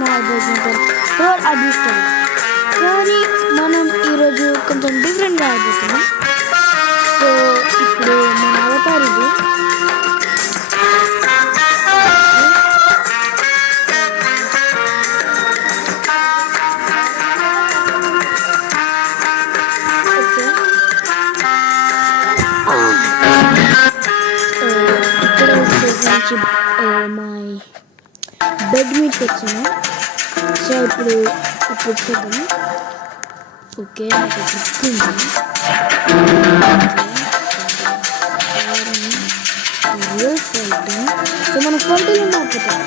నా advise four అడ్మిస్టర్. కానీ మనం ఈరోజు కొంచెం డిఫరెంట్గా అయిపోతున్నాం. సో ఇప్పుడు మన అవతార్ ఇది. మై బెడ్ మీదకి వచ్చాను. సో ఇప్పుడు చూద్దాము. ఓకే, నాకు గుర్తుంది. సో మనం 14 మాట్లాడతాం.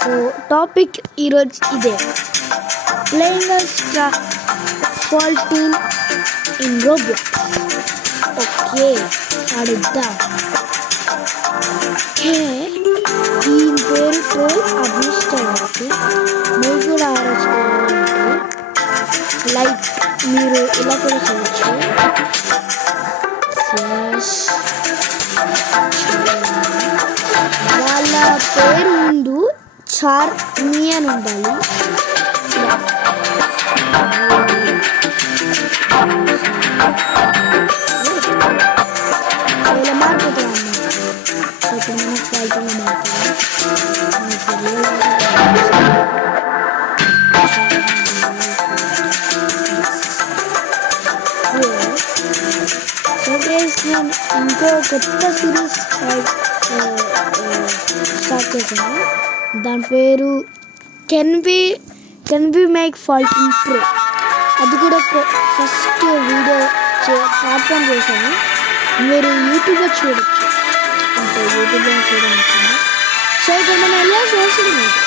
సో టాపిక్ ఈరోజు ఇదే, ప్లేయింగ్ 14 ఇన్ రోబ్లాక్స్. ఓకే, ఆడిద్దాం. దీని పేరు ట్రోల్ అడ్మిస్టర్. మీరు కూడా ఆలోచించాలంటే లైక్ మీరు ఇలా కూడా చేయవచ్చు. వాళ్ళ పేరు ముందు చార్మి అని ఉండాలి. ఇలా మారిపోతాం అన్నమాట. ఇంకో కొత్త సిరీస్ స్టార్ట్ చేశాను. దాని పేరు కెన్ బి మేక్ 14 ప్రో. అది కూడా ఫస్ట్ వీడియో పార్ట్ చేశాను. మీరు యూట్యూబ్లో చూడొచ్చు, అంటే యూట్యూబ్లో చూడాలనుకున్నా. సో ఇక్కడ మనం వెళ్ళాల్సిన అవసరం లేదు,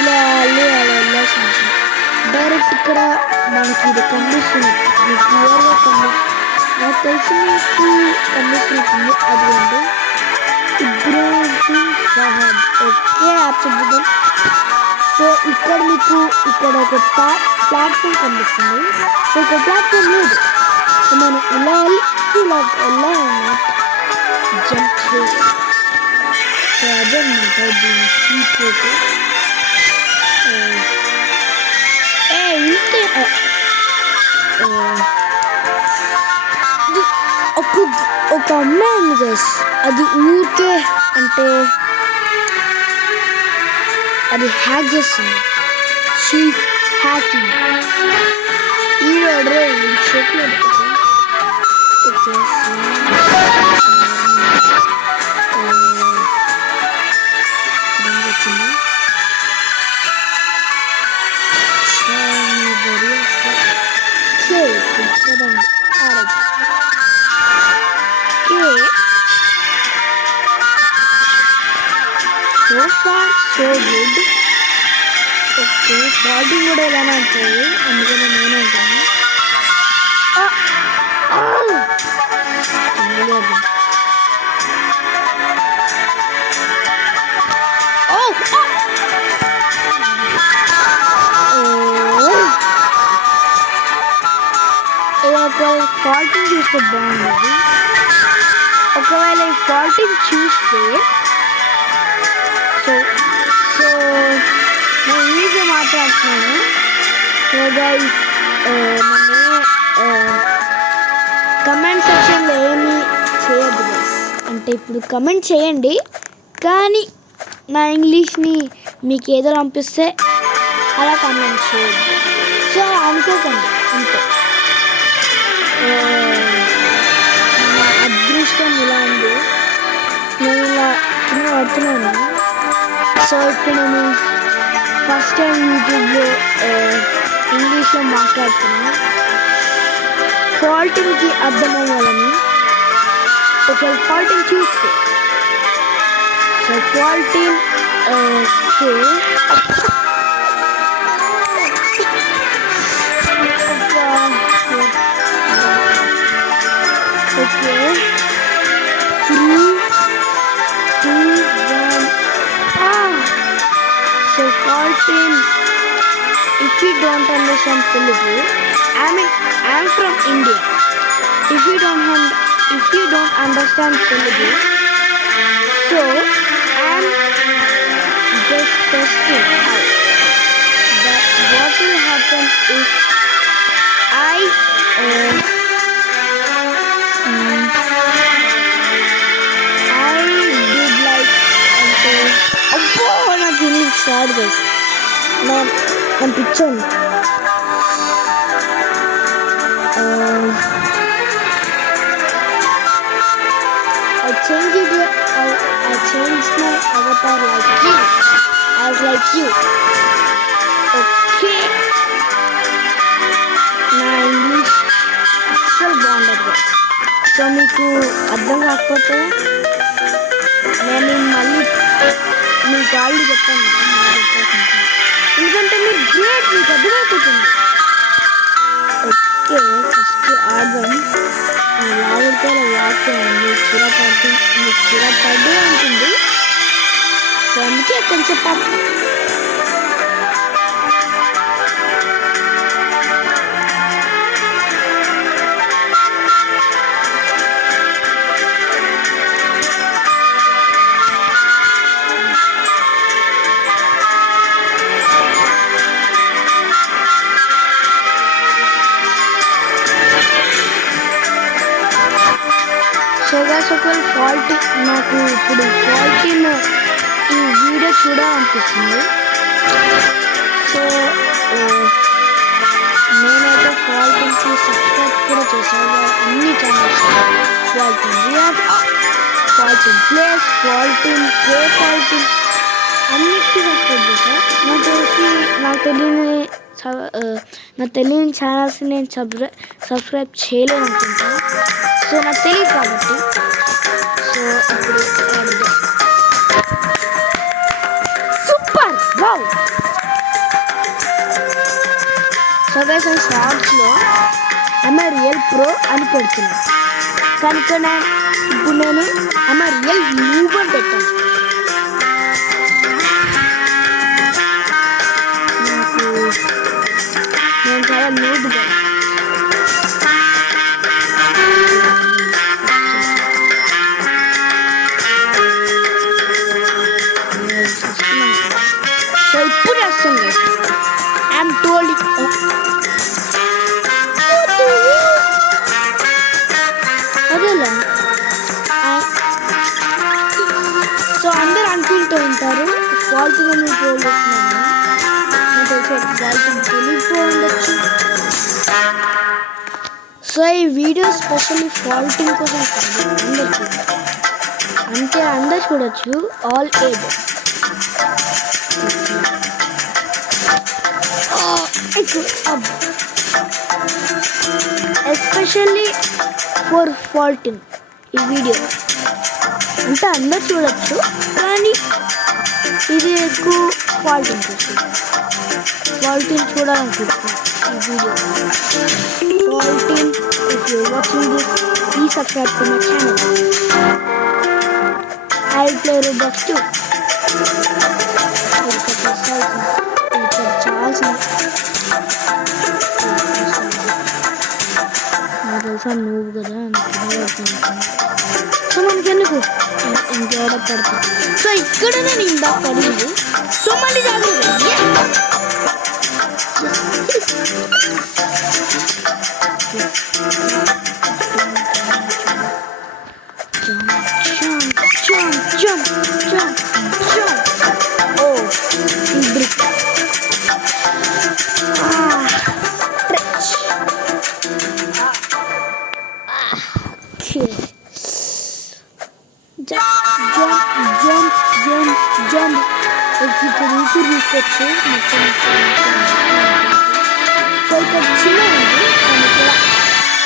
ఇలా వెళ్ళాల్సిన అవసరం. డైరెక్ట్ ఇక్కడ మనకి ఇది కనిపిస్తుంది, మీకు క్లియర్గా కనిపిస్తుంది. నాకు తెలిసి మీకు కనిపిస్తున్నట్టుంది, అది అండి ఇబ్రాహిం ఫహాద్. ఓకే, యాప్ చూద్దాం. సో ఇక్కడ మీకు ఇక్కడ ఒక ప్లాట్ఫామ్ కనిపిస్తుంది. సో ఇక్కడ ప్లాట్ఫామ్ లేదు. సో మనం ఇలా వెళ్ళాలన్నమాట, జంప్ చేసి. సో అదనమాట దీని సీక్రెట్. ఇంతే. ఒక అమ్మాయి ఉంది గైస్, అది ఊరికే అంటే అది హ్యాక్ చేస్తుంది. She hacking. ఈ ఆర్డర్ చెట్లు So far so good. Okay, batting కూడా ఇలానే ఉంటుంది, అందుకని నేనే ఉంటాను. ఒకవేళ 14 చూస్తే బాగుండదు. ఒకవేళ ఈ 14 చూస్తే సో నేను ఇంగ్లీష్లో మాట్లాడుతున్నాను. సో గైస్, నన్ను కమెంట్ సెక్షన్లో ఏమీ చేయద్దు గైస్. అంటే ఇప్పుడు కమెంట్ చేయండి, కానీ నా ఇంగ్లీష్ని మీకు ఏదో పంపిస్తే అలా కమెంట్ చేయండి. సో అనుకోకండి, అంతే. నా అదృష్టం ఇలా ఉంది, నేను ఇలా పడుతున్నాను. సో ఇప్పుడు నేను ఫస్ట్ టైం యూట్యూబ్లో ఇంగ్లీష్లో మాట్లాడుతున్నాను. 14కి అర్థమయ్యాలని ఒకవేళ 14 చూస్తే. సో 14 ఓకే. ఓకే, 3, 2, 1. So 14, if you don't understand Telugu, I'm from India. If you don't understand Telugu, so I'm just testing out. happen if I did like అంటే అబ్బో నాకు ఇంగ్లీష్ రాదు గైస్ నేను పిచ్చాను I changed my avatar like you as like you okay నా ఇంగ్లీష్ అస్సలు బాగుండదు సో మీకు అర్థం కాకపోతే నేను మళ్ళీ మీకు ఆల్రెడీ చెప్పాను ఎందుకంటే మీరు గ్రేట్ మీకు అర్థమైపోతుంది ఓకే ఫస్ట్ ఆడదాం లావుడితే వాడుకోండి చిరపడే ఉంటుంది సో అందుకే కొంచెం పప్పు ఒకవేళ ఫాల్ట్ నాకు ఇప్పుడు ఫాల్టీన్ ఈ వీడియో చూడాలనిపిస్తుంది సో నేనైతే ఫాల్టీన్కి సబ్స్క్రైబ్ కూడా చేశాను అన్ని ఛానల్స్ ఫాల్టీన్ రియాక్ట్ ఫాల్టీన్ ప్లేస్ ఫాల్టీన్ ప్లే ఫాల్టీన్ అన్నిటికీ సబ్స్క్రైబ్ చేశాను నాకు తెలియని ఛానల్స్ నేను సబ్స్క్రైబ్ చేయలేను అనుకుంటాను సో నాకు తెలియదు కాబట్టి సో ఇప్పుడు సూపర్ వావ్ సో గైస్ నేను షార్ట్స్లో ఐఎమ్ రియల్ ప్రో అని పెడుతున్నాను కనుక ఇప్పుడు నేను ఐఎమ్ రియల్ న్యూబ్ అని పెట్టాను నేను చాలా న్యూబ్గా సో ఇప్పుడు వస్తుంది ఐఎమ్ టోల్డ్ అదేలా సో అందరు అనుకుంటూ ఉంటారు ఫాల్ట్గా మీరు ట్రోల్ చేస్తున్నాను తెలియకపోవచ్చు సో ఈ వీడియో స్పెషల్లీ ఫాల్టింగ్ కోసం అందరు అంటే అందరు చూడొచ్చు all ages especially for faulting ఈ వీడియో అంటే అందరు చూడొచ్చు కానీ ఇది ఎక్కువ ఫాల్టింగ్ చూడాలనుకుంటున్నాను ఈ video faulting if you're watching this please subscribe to my channel I'll play Roblox too తెలుసా నువ్వు కదా సో మనకెందుకు ఇంకేడ పడుతుంది సో ఇక్కడ నేను ఇందా పడింది సో మళ్ళీ జాగ్రత్త jump oh brick stretch okay jump if you can use this section so ఇక్కడ చిన్న ఉంది ఇక్కడ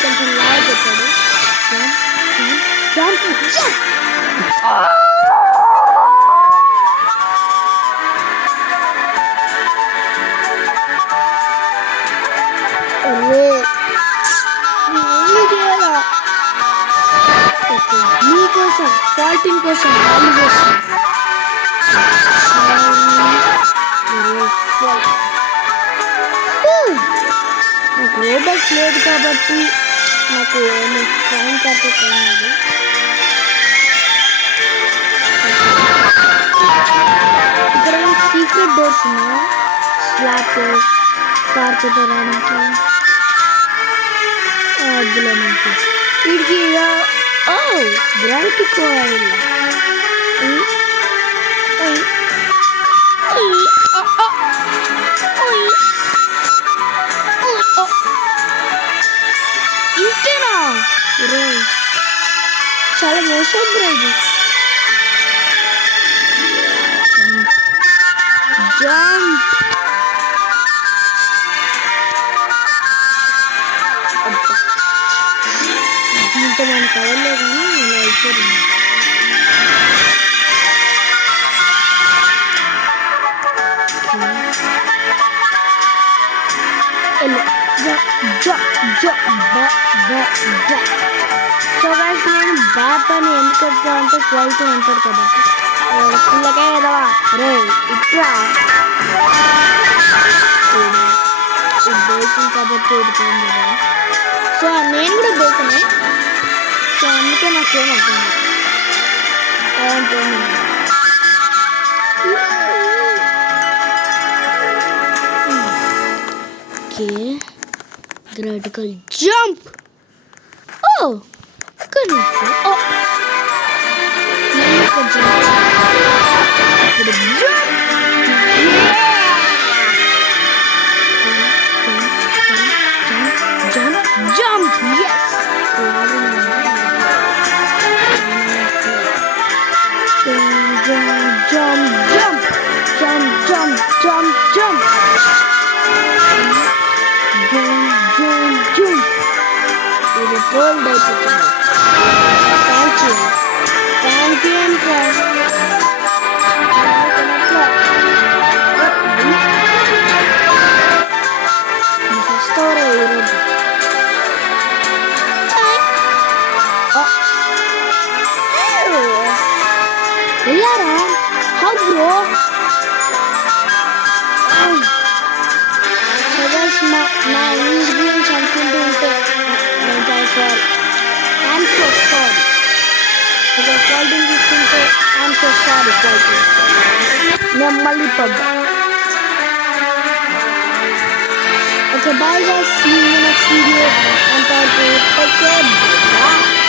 కొంచెం లాగా పెట్టాడు jump మీకోసం ఫాల్టింగ్ కోసం నాకు రోబోట్స్ లేదు కాబట్టి నాకు ఫైన్ కట్టలేదు ఇక్కడ సీక్రెట్ డోర్స్ ఉన్నాయా స్లాప్ కార్పెట్ రావడానికి వద్దులే మనకి వీడికి గ్రావిటీ కోయిల్ ఇంతేనా చాలా మోసం బ్రో ఇది జంప్ దీంతో మనకు అవ్వలే కానీ ఇలా అయిపోయింది సో గైస్ నేను బ్యాట్ అని ఎందుకు చెప్తా అంటే క్వాలిటీ అంటాడు కాబట్టి పిల్లకే కదా రే ఇట్లా బేకింగ్ కాబట్టి ఊడిపోయింది కదా సో నేను కూడా బేకనే సో అందుకే నాకేం అర్థం ఓకే గ్రాటికల్ జంప్ Jump, yes! Jump! ఇది కోల్డ్ అయిపోతుంది థ్యాంక్ యూ వస్తావురా ఈరోజు వెళ్ళారా హౌ బ్రో నా ఇంగ్లీష్ గురించి అనుకుంటూ ఉంటే నేను చాలా సారీ ఐఎమ్ సో సారీ ఒక క్వాలిటీ తీసుకుంటే ఐఎమ్ సో సారీ క్వాలిటీ నేను మళ్ళీ పడ్డా okay bye guys see you next video అంతవరకు ఓకే బాయ్